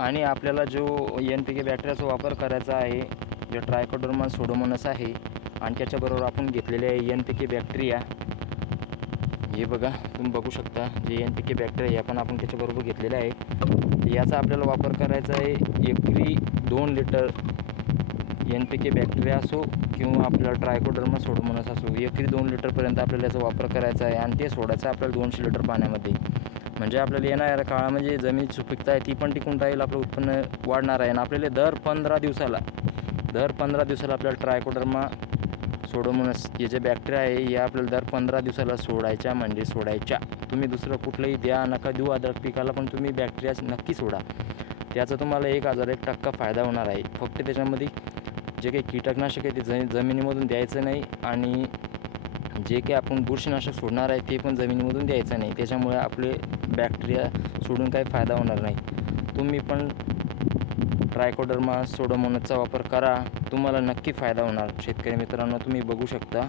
आणि आपल्याला जो NPK बॅक्टेरियाचा वापर करायचा आहे, जो ट्रायकोडर्मा सुडोमोनास आहे, आणि त्याच्याबरोबर आपण घेतलेले आहे NPK बॅक्टेरिया. हे बघा, तुम्ही बघू शकता जे NPK बॅक्टेरिया आपण त्याच्याबरोबर घेतलेला आहे. याचा आपल्याला वापर करायचा आहे एकरी 2 लिटर NPK बॅक्टेरिया असो किंवा आपल्याला ट्रायकोडर्मा सुडोमोनास असो, एकरी 2 लिटरपर्यंत आपल्याला याचा वापर करायचा आहे. आणि ते सोडायचं आपल्याला 200 लिटर पाण्यामध्ये. म्हणजे आपल्याला येणाऱ्या काळामध्ये जमिनीची सुपीकता आहे ती पण टिकून राहील, आपलं उत्पन्न वाढणार आहे. आणि आपल्याला दर 15 दिवसाला आपल्याला ट्रायकोडर्मा सुडोमोनास हे जे बॅक्टेरिया आहे हे आपल्याला दर 15 दिवसाला सोडायच्या. तुम्ही दुसरं कुठलंही द्या नका देऊ, अद्रक पिकाला पण तुम्ही बॅक्टेरिया नक्की सोडा. त्याचा तुम्हाला 1001% फायदा होणार आहे. फक्त त्याच्यामध्ये जे काही कीटकनाशक आहे ते जमिनीमधून द्यायचं नाही, आणि जे काही आपण बुरशीनाशक सोडणार आहे ते पण जमिनीमधून द्यायचं नाही. त्याच्यामुळे आपले बॅक्टेरिया सोडून काही फायदा होणार नाही. तुम्ही पण ट्रायकोडर्मा सुडोमोनासचा वापर करा, तुम्हाला नक्की फायदा होणार. शेतकरी मित्रांनो, तुम्ही बघू शकता